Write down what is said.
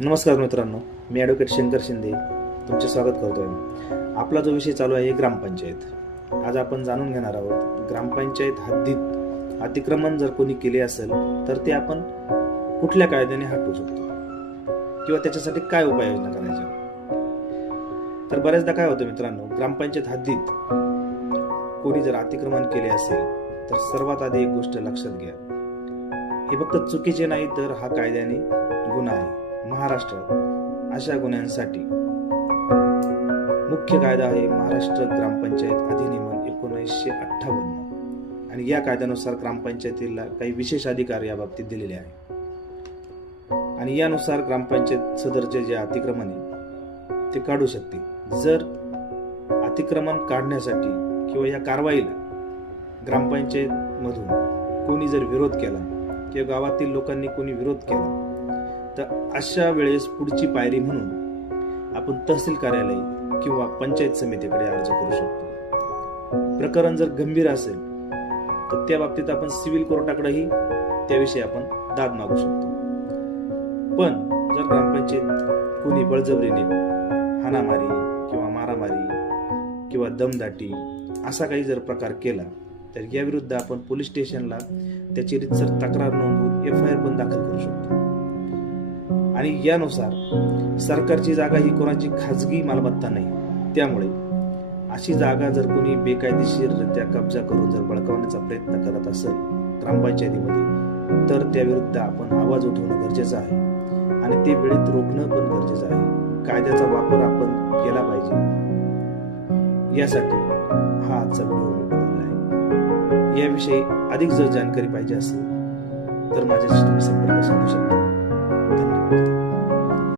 नमस्कार मित्रांनो, मी ॲडव्होकेट शंकर शिंदे तुमचे स्वागत करतोय. आपला जो विषय चालू आहे ग्रामपंचायत. आज आपण जाणून घेणार आहोत ग्रामपंचायत हद्दीत अतिक्रमण जर कोणी केले असेल तर ते आपण कुठल्या कायद्याने हटवू शकतो किंवा त्याच्यासाठी काय उपाययोजना करायच्या. तर बऱ्याचदा काय होतं मित्रांनो, ग्रामपंचायत हद्दीत कोणी जर अतिक्रमण केले असेल तर सर्वात आधी एक गोष्ट लक्षात घ्या, हे फक्त चुकीचे नाही तर हा कायद्याने गुन्हा आहे. महाराष्ट्रात अशा गुन्ह्यांसाठी मुख्य कायदा आहे महाराष्ट्र ग्रामपंचायत अधिनियम 1958 आणि या कायद्यानुसार ग्रामपंचायतीला काही विशेष अधिकार या बाबतीत दिलेले आहे आणि यानुसार ग्रामपंचायत सदरचे जे अतिक्रमण आहे ते काढू शकते. जर अतिक्रमण काढण्यासाठी किंवा या कारवाईला ग्रामपंचायत मधून कोणी जर विरोध केला किंवा गावातील लोकांनी कोणी विरोध केला तर अशा वेळेस पुढची पायरी म्हणून आपण तहसील कार्यालय किंवा पंचायत समितीकडे अर्ज करू शकतो. प्रकरण जर गंभीर असेल तर त्या बाबतीत आपण सिव्हिल कोर्टाकडेही त्याविषयी आपण दाद मागू शकतो. पण जर ग्रामपंचायत कोणी बळजबरीने हाणामारी किंवा मारामारी किंवा दमदाटी असा काही जर प्रकार केला तर याविरुद्ध आपण पोलीस स्टेशनला त्याची रीतसर तक्रार नोंदवून FIR पण दाखल करू शकतो. आणि यानुसार सरकारची जागा ही कोणाची खाजगी मालमत्ता नाही, त्यामुळे अशी जागा जर कोणी बेकायदेशीररित्या कब्जा करून जर बळकावण्याचा प्रयत्न करत असेल ग्रामपंचायतीमध्ये तर त्याविरुद्ध आपण आवाज उठवणं गरजेचं आहे आणि ते वेळेत रोखणं पण गरजेचं आहे. कायद्याचा वापर आपण केला पाहिजे, यासाठी हा आजचा व्हिडिओ मी बनवला आहे. याविषयी अधिक जर जानकारी पाहिजे असेल तर माझ्याशी तुम्ही संपर्क साधू शकता. धन्यवाद.